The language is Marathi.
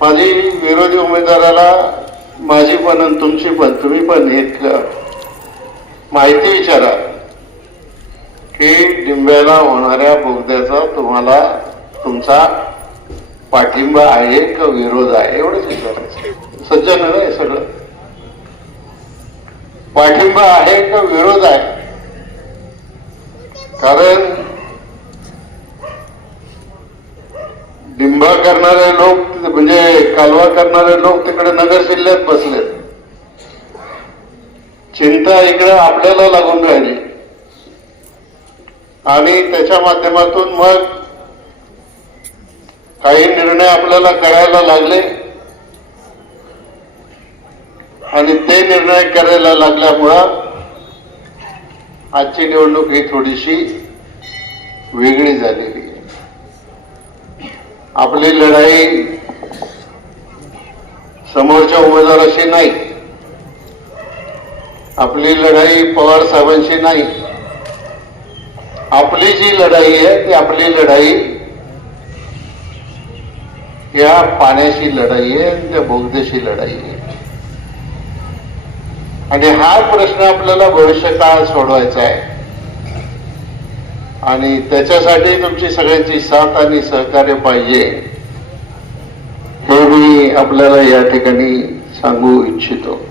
माझी विरोधी उमेदवाराला माझी पण आणि तुमची पण तुम्ही पण एक माहिती विचारा की डिंब्याला होणाऱ्या बोगद्याचा तुम्हाला तुमचा पाठिंबा आहे का विरोध आहे एवढंच विचारायचं सज्जन आहे सगळं? पाठिंबा आहे का विरोध आहे. कारण डिंबा करणारे लोक म्हणजे कालवा करणारे लोक तिकडे नगर जिल्ह्यात बसलेत. चिंता इकडे आपल्याला लागून राहिली. आणि त्याच्या माध्यमातून मग काही निर्णय आपल्याला करायला लागले आणि ते निर्णय करायला लागल्यामुळं आजची निवडणूक ही थोडीशी वेगळी झालेली आपली लढाई समोरच्या उमेदवाराशी नाही आपली लढाई पवार साहेबांशी नाही. आपली जी लढाई आहे ती आपली लढाई या पाण्याशी लढाई आहे आणि त्या बोगदेशी लढाई आहे. आणि हा प्रश्न आपल्याला भविष्यकाळ सोडवायचा आहे. आणि त्याच्यासाठी तुमची सगळ्यांची साथ आणि सहकार्य पाहिजे. हे मी आपल्याला या ठिकाणी सांगू इच्छितो.